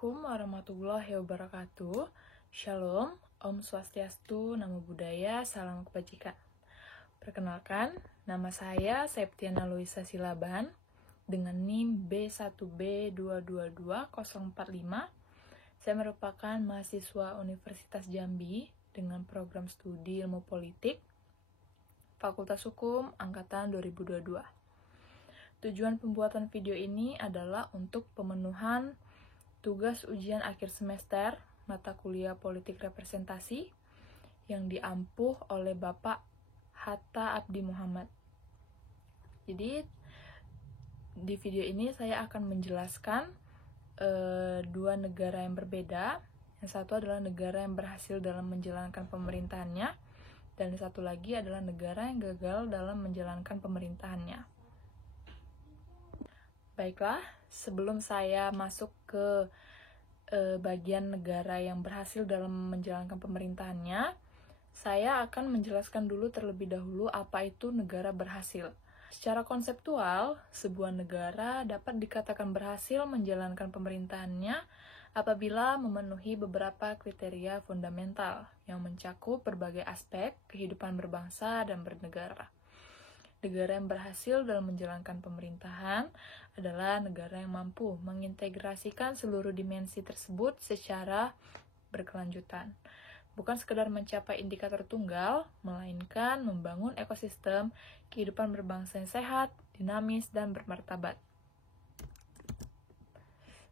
Assalamualaikum warahmatullahi wabarakatuh. Shalom, Om Swastiastu, Namo Buddhaya, Salam Kebajikan. Perkenalkan, nama saya Septiana Luisa Silaban dengan NIM B1B222045. Saya merupakan mahasiswa Universitas Jambi dengan program studi Ilmu Politik, Fakultas Hukum, Angkatan 2022. Tujuan pembuatan video ini adalah untuk pemenuhan tugas ujian akhir semester mata kuliah politik representasi yang diampuh oleh Bapak Hatta Abdi Muhammad. Jadi di video ini saya akan menjelaskan dua negara yang berbeda. Yang satu adalah negara yang berhasil dalam menjalankan pemerintahannya, dan yang satu lagi adalah negara yang gagal dalam menjalankan pemerintahannya. Baiklah, sebelum saya masuk ke bagian negara yang berhasil dalam menjalankan pemerintahannya, saya akan menjelaskan dulu terlebih dahulu apa itu negara berhasil. Secara konseptual, sebuah negara dapat dikatakan berhasil menjalankan pemerintahannya apabila memenuhi beberapa kriteria fundamental yang mencakup berbagai aspek kehidupan berbangsa dan bernegara. Negara yang berhasil dalam menjalankan pemerintahan adalah negara yang mampu mengintegrasikan seluruh dimensi tersebut secara berkelanjutan. Bukan sekedar mencapai indikator tunggal, melainkan membangun ekosistem kehidupan berbangsa yang sehat, dinamis, dan bermartabat.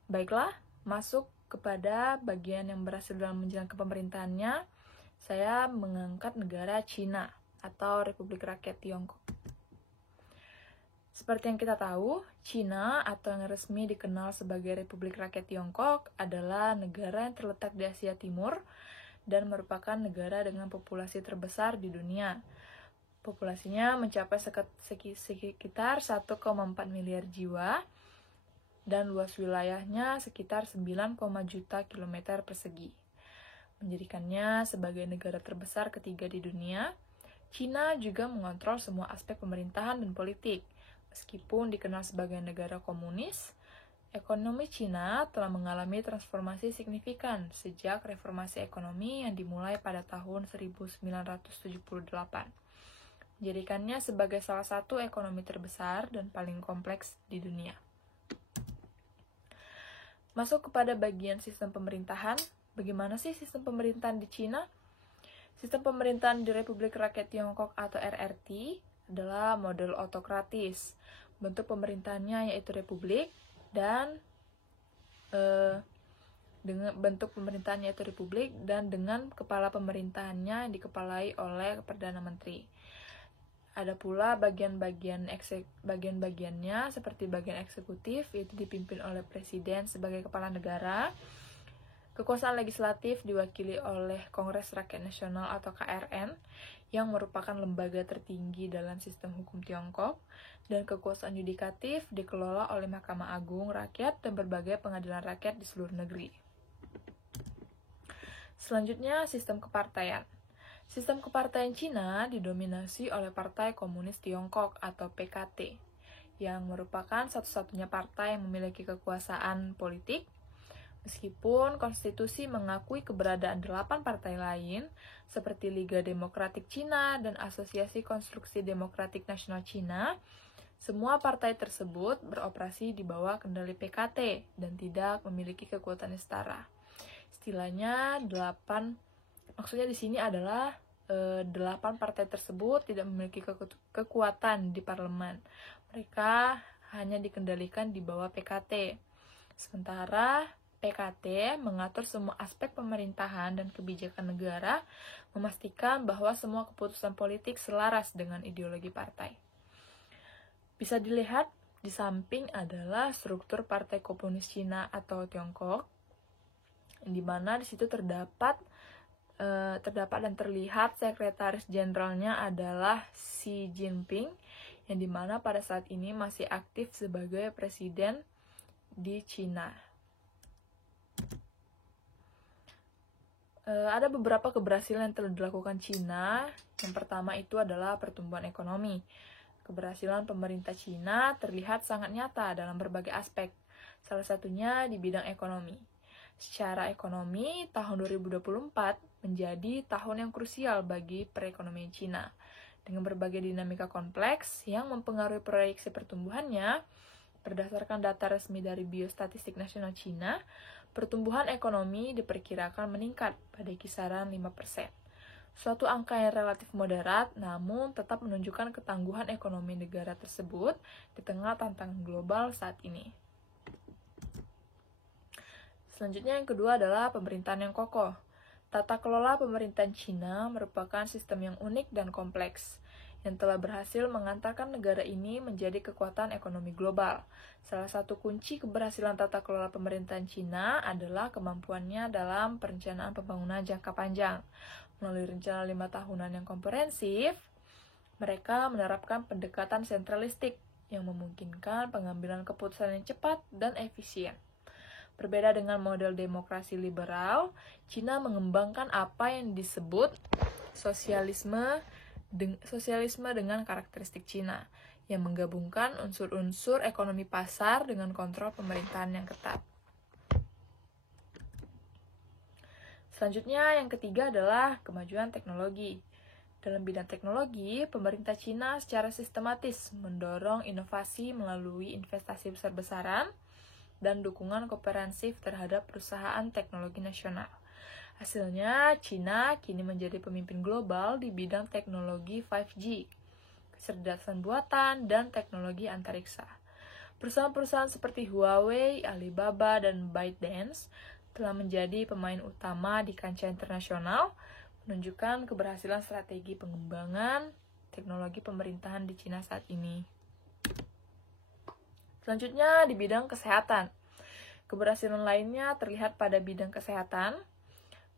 Baiklah, masuk kepada bagian yang berhasil dalam menjalankan pemerintahannya, saya mengangkat negara Cina atau Republik Rakyat Tiongkok. Seperti yang kita tahu, Cina atau yang resmi dikenal sebagai Republik Rakyat Tiongkok adalah negara yang terletak di Asia Timur dan merupakan negara dengan populasi terbesar di dunia. Populasinya mencapai sekitar 1,4 miliar jiwa dan luas wilayahnya sekitar 9, juta kilometer persegi. Menjadikannya sebagai negara terbesar ketiga di dunia, Cina juga mengontrol semua aspek pemerintahan dan politik. Meskipun dikenal sebagai negara komunis, ekonomi Cina telah mengalami transformasi signifikan sejak reformasi ekonomi yang dimulai pada tahun 1978, menjadikannya sebagai salah satu ekonomi terbesar dan paling kompleks di dunia. Masuk kepada bagian sistem pemerintahan. Bagaimana sih sistem pemerintahan di Cina? Sistem pemerintahan di Republik Rakyat Tiongkok atau RRT adalah model otokratis. Bentuk pemerintahannya yaitu republik dan dengan bentuk pemerintahannya yaitu republik dan dengan kepala pemerintahannya yang dikepalai oleh Perdana Menteri. Ada pula bagian-bagiannya seperti bagian eksekutif, yaitu dipimpin oleh presiden sebagai kepala negara. Kekuasaan legislatif diwakili oleh Kongres Rakyat Nasional atau KRN yang merupakan lembaga tertinggi dalam sistem hukum Tiongkok, dan kekuasaan yudikatif dikelola oleh Mahkamah Agung Rakyat dan berbagai pengadilan rakyat di seluruh negeri. Selanjutnya, sistem kepartaian. Sistem kepartaian Cina didominasi oleh Partai Komunis Tiongkok atau PKT, yang merupakan satu-satunya partai yang memiliki kekuasaan politik. Meskipun konstitusi mengakui keberadaan 8 partai lain, seperti Liga Demokratik Cina dan Asosiasi Konstruksi Demokratik Nasional Cina, semua partai tersebut beroperasi di bawah kendali PKT dan tidak memiliki kekuatan yang setara. Istilahnya 8, maksudnya di sini adalah 8 partai tersebut tidak memiliki kekuatan di parlemen. Mereka hanya dikendalikan di bawah PKT. Sementara PKT mengatur semua aspek pemerintahan dan kebijakan negara, memastikan bahwa semua keputusan politik selaras dengan ideologi partai. Bisa dilihat di samping adalah struktur Partai Komunis Cina atau Tiongkok, di mana di situ terdapat dan terlihat sekretaris jenderalnya adalah Xi Jinping, yang dimana pada saat ini masih aktif sebagai presiden di Cina. Ada beberapa keberhasilan yang telah dilakukan Cina. Yang pertama itu adalah pertumbuhan ekonomi. Keberhasilan pemerintah Cina terlihat sangat nyata dalam berbagai aspek, salah satunya di bidang ekonomi. Secara ekonomi, tahun 2024 menjadi tahun yang krusial bagi perekonomian Cina. Dengan berbagai dinamika kompleks yang mempengaruhi proyeksi pertumbuhannya, berdasarkan data resmi dari Biostatistik Nasional Cina, pertumbuhan ekonomi diperkirakan meningkat pada kisaran 5%. Suatu angka yang relatif moderat, namun tetap menunjukkan ketangguhan ekonomi negara tersebut di tengah tantangan global saat ini. Selanjutnya yang kedua adalah pemerintahan yang kokoh. Tata kelola pemerintahan Cina merupakan sistem yang unik dan kompleks, yang telah berhasil mengantarkan negara ini menjadi kekuatan ekonomi global. Salah satu kunci keberhasilan tata kelola pemerintahan Cina adalah kemampuannya dalam perencanaan pembangunan jangka panjang. Melalui rencana 5 tahunan yang komprehensif, mereka menerapkan pendekatan sentralistik yang memungkinkan pengambilan keputusan yang cepat dan efisien. Berbeda dengan model demokrasi liberal, Cina mengembangkan apa yang disebut sosialisme dengan karakteristik Cina, yang menggabungkan unsur-unsur ekonomi pasar dengan kontrol pemerintahan yang ketat. Selanjutnya, yang ketiga adalah kemajuan teknologi. Dalam bidang teknologi, pemerintah Cina secara sistematis mendorong inovasi melalui investasi besar-besaran dan dukungan komprehensif terhadap perusahaan teknologi nasional. Hasilnya, Cina kini menjadi pemimpin global di bidang teknologi 5G, kecerdasan buatan, dan teknologi antariksa. Perusahaan-perusahaan seperti Huawei, Alibaba, dan ByteDance telah menjadi pemain utama di kancah internasional, menunjukkan keberhasilan strategi pengembangan teknologi pemerintahan di Cina saat ini. Selanjutnya di bidang kesehatan. Keberhasilan lainnya terlihat pada bidang kesehatan,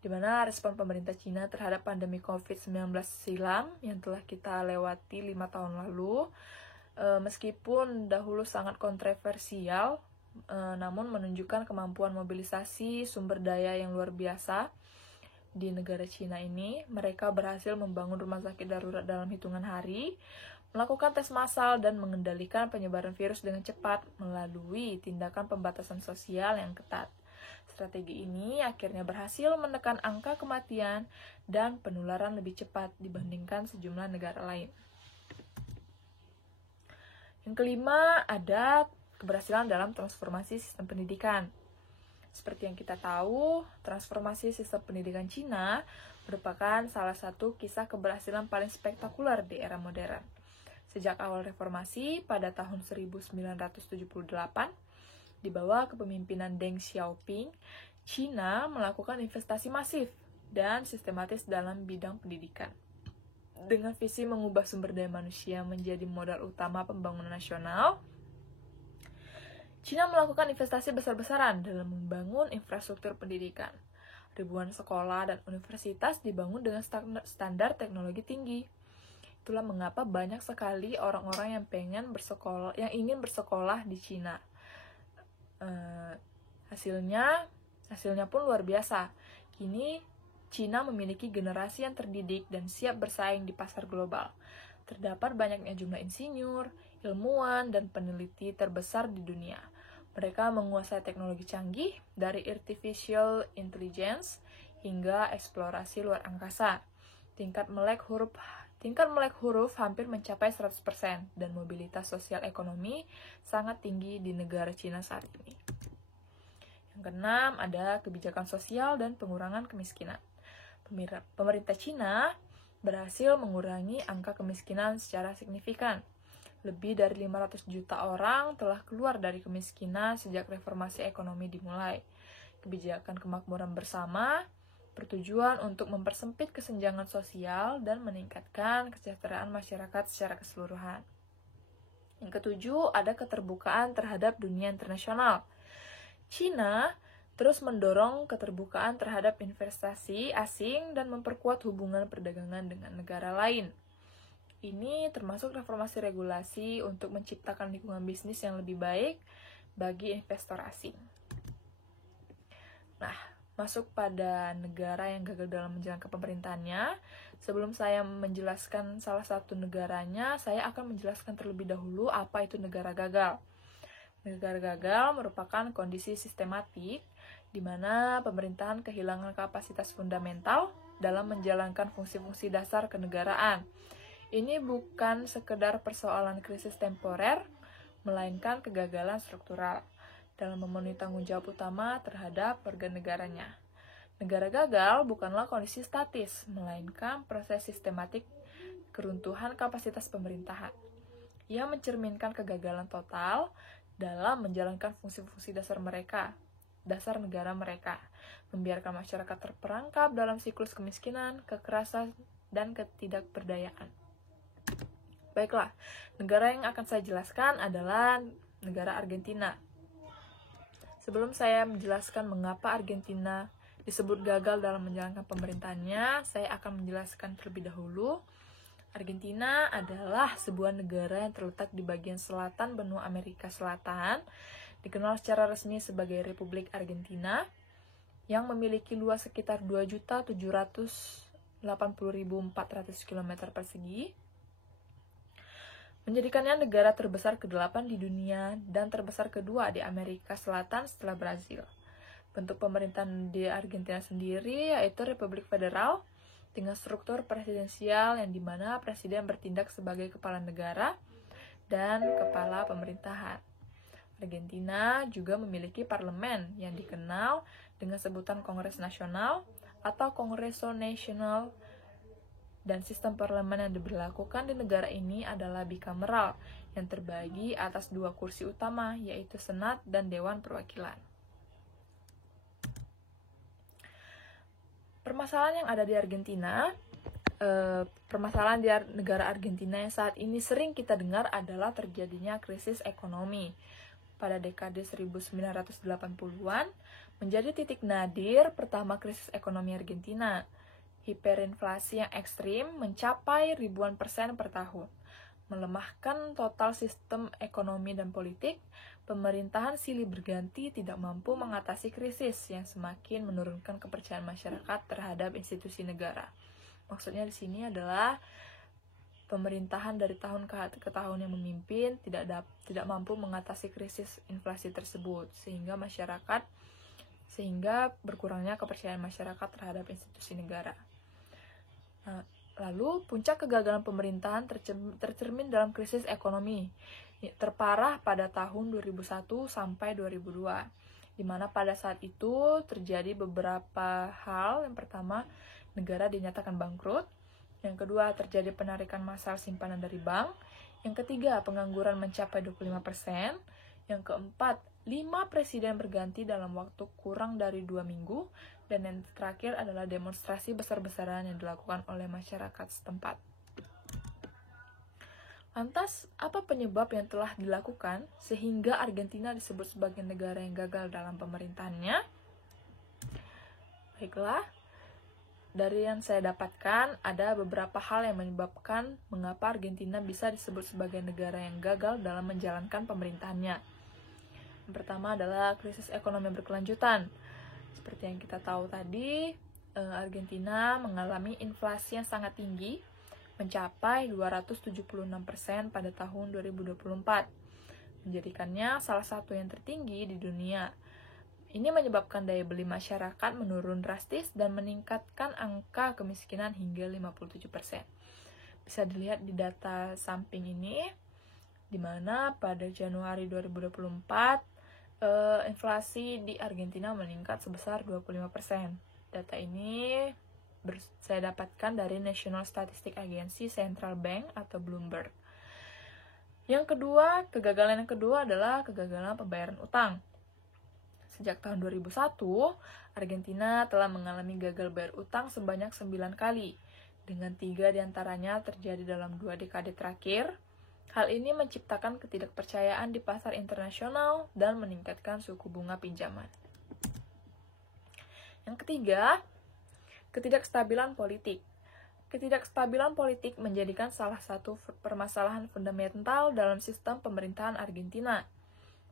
di mana respon pemerintah Cina terhadap pandemi COVID-19 silam yang telah kita lewati 5 tahun lalu, meskipun dahulu sangat kontroversial, namun menunjukkan kemampuan mobilisasi sumber daya yang luar biasa di negara Cina ini. Mereka berhasil membangun rumah sakit darurat dalam hitungan hari, melakukan tes massal, dan mengendalikan penyebaran virus dengan cepat melalui tindakan pembatasan sosial yang ketat. Strategi ini akhirnya berhasil menekan angka kematian dan penularan lebih cepat dibandingkan sejumlah negara lain. Yang kelima, ada keberhasilan dalam transformasi sistem pendidikan. Seperti yang kita tahu, transformasi sistem pendidikan Cina merupakan salah satu kisah keberhasilan paling spektakuler di era modern. Sejak awal reformasi pada tahun 1978, di bawah kepemimpinan Deng Xiaoping, Cina melakukan investasi masif dan sistematis dalam bidang pendidikan. Dengan visi mengubah sumber daya manusia menjadi modal utama pembangunan nasional, Cina melakukan investasi besar-besaran dalam membangun infrastruktur pendidikan. Ribuan sekolah dan universitas dibangun dengan standar teknologi tinggi. Itulah mengapa banyak sekali orang-orang yang ingin bersekolah di Cina. Hasilnya pun luar biasa. Kini Cina memiliki generasi yang terdidik dan siap bersaing di pasar global. Terdapat banyaknya jumlah insinyur, ilmuwan, dan peneliti terbesar di dunia. Mereka menguasai teknologi canggih dari artificial intelligence hingga eksplorasi luar angkasa. Tingkat melek huruf hampir mencapai 100% dan mobilitas sosial ekonomi sangat tinggi di negara Cina saat ini. Yang keenam, ada kebijakan sosial dan pengurangan kemiskinan. Pemerintah Cina berhasil mengurangi angka kemiskinan secara signifikan. Lebih dari 500 juta orang telah keluar dari kemiskinan sejak reformasi ekonomi dimulai. Kebijakan kemakmuran bersama bertujuan untuk mempersempit kesenjangan sosial dan meningkatkan kesejahteraan masyarakat secara keseluruhan. Yang ketujuh, ada keterbukaan terhadap dunia internasional. Cina terus mendorong keterbukaan terhadap investasi asing dan memperkuat hubungan perdagangan dengan negara lain. Ini termasuk reformasi regulasi untuk menciptakan lingkungan bisnis yang lebih baik bagi investor asing. Nah, masuk pada negara yang gagal dalam menjalankan pemerintahannya. Sebelum saya menjelaskan salah satu negaranya, saya akan menjelaskan terlebih dahulu apa itu negara gagal. Negara gagal merupakan kondisi sistematik di mana pemerintahan kehilangan kapasitas fundamental dalam menjalankan fungsi-fungsi dasar kenegaraan. Ini bukan sekedar persoalan krisis temporer, melainkan kegagalan struktural dalam memenuhi tanggung jawab utama terhadap warga negaranya. Negara gagal bukanlah kondisi statis, melainkan proses sistematik keruntuhan kapasitas pemerintahan. Ia mencerminkan kegagalan total dalam menjalankan fungsi-fungsi dasar negara mereka, membiarkan masyarakat terperangkap dalam siklus kemiskinan, kekerasan, dan ketidakberdayaan. Baiklah, negara yang akan saya jelaskan adalah negara Argentina. Sebelum saya menjelaskan mengapa Argentina disebut gagal dalam menjalankan pemerintahannya, saya akan menjelaskan terlebih dahulu. Argentina adalah sebuah negara yang terletak di bagian selatan benua Amerika Selatan, dikenal secara resmi sebagai Republik Argentina, yang memiliki luas sekitar 2.780.400 km persegi, menjadikannya negara terbesar ke-8 di dunia dan terbesar kedua di Amerika Selatan setelah Brazil. Bentuk pemerintahan di Argentina sendiri yaitu Republik Federal dengan struktur presidensial yang dimana presiden bertindak sebagai kepala negara dan kepala pemerintahan. Argentina juga memiliki parlemen yang dikenal dengan sebutan Kongres Nasional atau Congreso Nacional, dan sistem parlemen yang diberlakukan di negara ini adalah bikameral yang terbagi atas 2 kursi utama, yaitu Senat dan Dewan Perwakilan. Permasalahan yang ada di Argentina, permasalahan di negara Argentina yang saat ini sering kita dengar adalah terjadinya krisis ekonomi. Pada dekade 1980-an, menjadi titik nadir pertama krisis ekonomi Argentina. Hiperinflasi yang ekstrim mencapai ribuan persen per tahun, melemahkan total sistem ekonomi dan politik. Pemerintahan silih berganti tidak mampu mengatasi krisis yang semakin menurunkan kepercayaan masyarakat terhadap institusi negara. Maksudnya di sini adalah pemerintahan dari tahun ke tahun yang memimpin tidak mampu mengatasi krisis inflasi tersebut, sehingga berkurangnya kepercayaan masyarakat terhadap institusi negara. Lalu, puncak kegagalan pemerintahan tercermin dalam krisis ekonomi terparah pada tahun 2001 sampai 2002, di mana pada saat itu terjadi beberapa hal. Yang pertama, negara dinyatakan bangkrut. Yang kedua, terjadi penarikan massal simpanan dari bank. Yang ketiga, pengangguran mencapai 25%. Yang keempat, 5 presiden berganti dalam waktu kurang dari 2 minggu. Dan yang terakhir adalah demonstrasi besar-besaran yang dilakukan oleh masyarakat setempat. Lantas, apa penyebab yang telah dilakukan sehingga Argentina disebut sebagai negara yang gagal dalam pemerintahannya? Baiklah, dari yang saya dapatkan, ada beberapa hal yang menyebabkan mengapa Argentina bisa disebut sebagai negara yang gagal dalam menjalankan pemerintahannya. Yang pertama adalah krisis ekonomi berkelanjutan. Seperti yang kita tahu tadi, Argentina mengalami inflasi yang sangat tinggi, mencapai 276% pada tahun 2024, menjadikannya salah satu yang tertinggi di dunia. Ini menyebabkan daya beli masyarakat menurun drastis dan meningkatkan angka kemiskinan hingga 57%. Bisa dilihat di data samping ini, di mana pada Januari 2024, inflasi di Argentina meningkat sebesar 25%. Data ini saya dapatkan dari National Statistic Agency, Central Bank atau Bloomberg. Kegagalan yang kedua adalah kegagalan pembayaran utang. Sejak tahun 2001, Argentina telah mengalami gagal bayar utang sebanyak 9 kali, dengan 3 diantaranya terjadi dalam 2 dekade terakhir. Hal ini menciptakan ketidakpercayaan di pasar internasional dan meningkatkan suku bunga pinjaman. Yang ketiga, ketidakstabilan politik. Ketidakstabilan politik menjadikan salah satu permasalahan fundamental dalam sistem pemerintahan Argentina.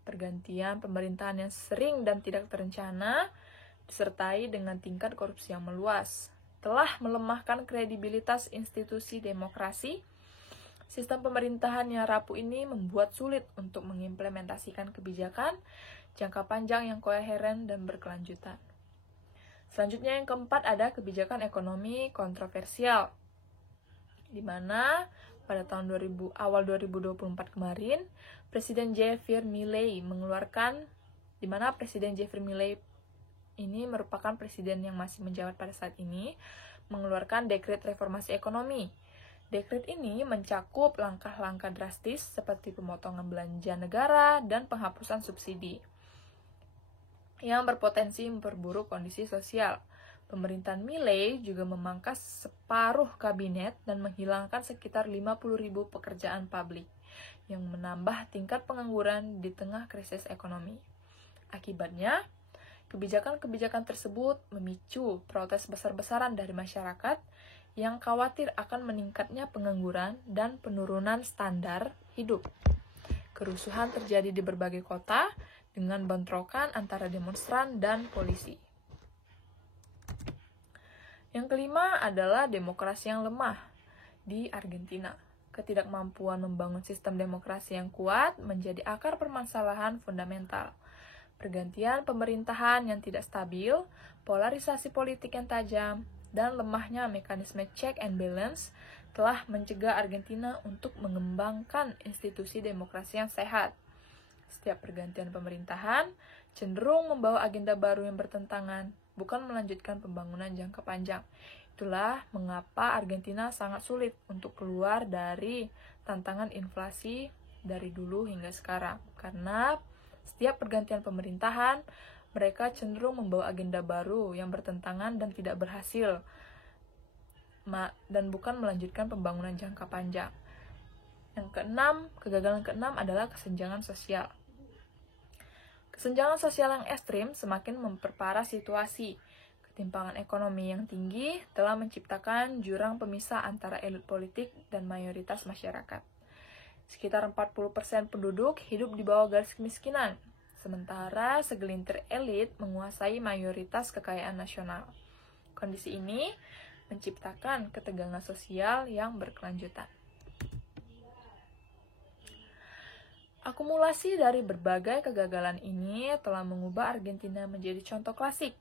Pergantian pemerintahan yang sering dan tidak terencana, disertai dengan tingkat korupsi yang meluas, telah melemahkan kredibilitas institusi demokrasi. Sistem pemerintahan yang rapuh ini membuat sulit untuk mengimplementasikan kebijakan jangka panjang yang koheren dan berkelanjutan. Selanjutnya yang keempat ada kebijakan ekonomi kontroversial, di mana pada tahun awal 2024 kemarin, Presiden Javier Milei ini merupakan presiden yang masih menjabat pada saat ini, mengeluarkan dekret reformasi ekonomi. Dekret ini mencakup langkah-langkah drastis seperti pemotongan belanja negara dan penghapusan subsidi yang berpotensi memperburuk kondisi sosial. Pemerintahan Milei juga memangkas separuh kabinet dan menghilangkan sekitar 50.000 pekerjaan publik, yang menambah tingkat pengangguran di tengah krisis ekonomi. Akibatnya, kebijakan-kebijakan tersebut memicu protes besar-besaran dari masyarakat yang khawatir akan meningkatnya pengangguran dan penurunan standar hidup. Kerusuhan terjadi di berbagai kota dengan bentrokan antara demonstran dan polisi. Yang kelima adalah demokrasi yang lemah di Argentina. Ketidakmampuan membangun sistem demokrasi yang kuat menjadi akar permasalahan fundamental. Pergantian pemerintahan yang tidak stabil, polarisasi politik yang tajam, dan lemahnya mekanisme check and balance telah mencegah Argentina untuk mengembangkan institusi demokrasi yang sehat. Setiap pergantian pemerintahan cenderung membawa agenda baru yang bertentangan, bukan melanjutkan pembangunan jangka panjang. Itulah mengapa Argentina sangat sulit untuk keluar dari tantangan inflasi dari dulu hingga sekarang. Karena setiap pergantian pemerintahan, mereka cenderung membawa agenda baru yang bertentangan dan tidak berhasil, dan bukan melanjutkan pembangunan jangka panjang. Kegagalan keenam adalah kesenjangan sosial. Kesenjangan sosial yang ekstrim semakin memperparah situasi. Ketimpangan ekonomi yang tinggi telah menciptakan jurang pemisah antara elit politik dan mayoritas masyarakat. Sekitar 40% penduduk hidup di bawah garis kemiskinan, sementara segelintir elit menguasai mayoritas kekayaan nasional. Kondisi ini menciptakan ketegangan sosial yang berkelanjutan. Akumulasi dari berbagai kegagalan ini telah mengubah Argentina menjadi contoh klasik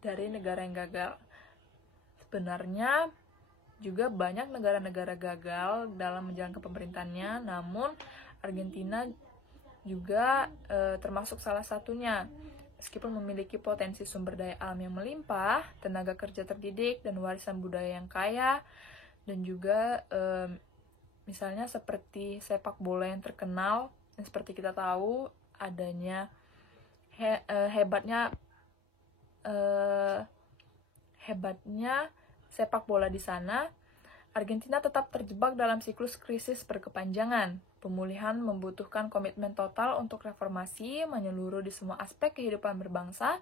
dari negara yang gagal. Sebenarnya juga banyak negara-negara gagal dalam menjalankan pemerintahannya, namun Argentina juga termasuk salah satunya. Meskipun memiliki potensi sumber daya alam yang melimpah, tenaga kerja terdidik, dan warisan budaya yang kaya, dan juga misalnya seperti sepak bola yang terkenal, dan seperti kita tahu adanya hebatnya sepak bola di sana, Argentina tetap terjebak dalam siklus krisis berkepanjangan. Pemulihan membutuhkan komitmen total untuk reformasi menyeluruh di semua aspek kehidupan berbangsa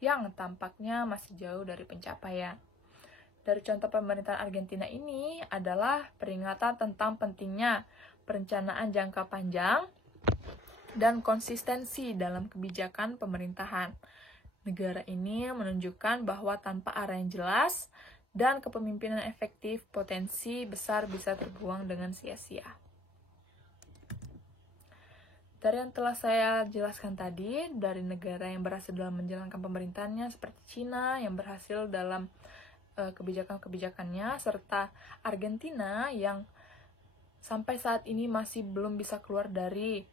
yang tampaknya masih jauh dari pencapaian. Dari contoh pemerintahan Argentina ini adalah peringatan tentang pentingnya perencanaan jangka panjang dan konsistensi dalam kebijakan pemerintahan. Negara ini menunjukkan bahwa tanpa arah yang jelas dan kepemimpinan efektif, potensi besar bisa terbuang dengan sia-sia. Dari yang telah saya jelaskan tadi, dari negara yang berhasil dalam menjalankan pemerintahannya seperti Cina yang berhasil dalam kebijakan-kebijakannya, serta Argentina yang sampai saat ini masih belum bisa keluar dari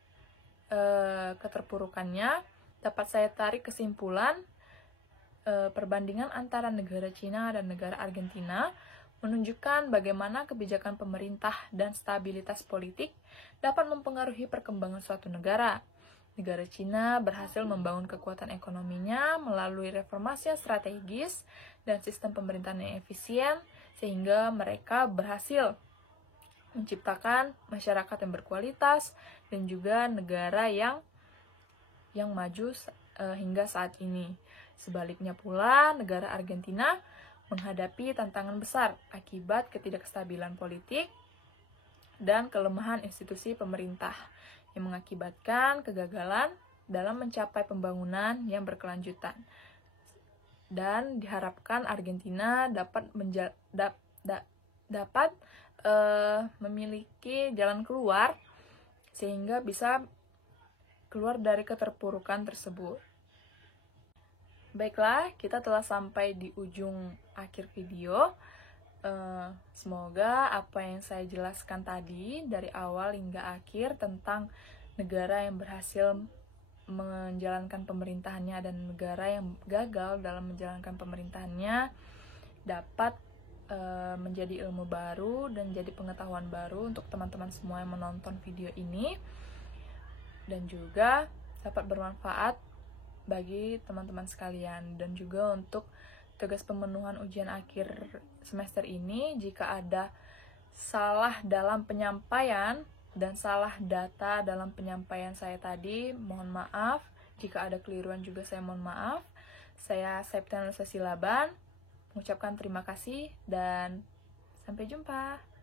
keterpurukannya, dapat saya tarik kesimpulan perbandingan antara negara Cina dan negara Argentina menunjukkan bagaimana kebijakan pemerintah dan stabilitas politik dapat mempengaruhi perkembangan suatu negara. Negara Cina berhasil membangun kekuatan ekonominya melalui reformasi yang strategis dan sistem pemerintahan yang efisien, sehingga mereka berhasil menciptakan masyarakat yang berkualitas dan juga negara yang maju hingga saat ini. Sebaliknya pula, negara Argentina menghadapi tantangan besar akibat ketidakstabilan politik dan kelemahan institusi pemerintah yang mengakibatkan kegagalan dalam mencapai pembangunan yang berkelanjutan. Dan diharapkan Argentina dapat memiliki jalan keluar sehingga bisa keluar dari keterpurukan tersebut. Baiklah, kita telah sampai di ujung akhir video. Semoga apa yang saya jelaskan tadi dari awal hingga akhir tentang negara yang berhasil menjalankan pemerintahannya dan negara yang gagal dalam menjalankan pemerintahannya dapat menjadi ilmu baru dan jadi pengetahuan baru untuk teman-teman semua yang menonton video ini, dan juga dapat bermanfaat bagi teman-teman sekalian. Dan juga untuk tugas pemenuhan ujian akhir semester ini, jika ada salah dalam penyampaian dan salah data dalam penyampaian saya tadi, mohon maaf. Jika ada keliruan juga saya mohon maaf. Saya Septian Laban mengucapkan terima kasih dan sampai jumpa.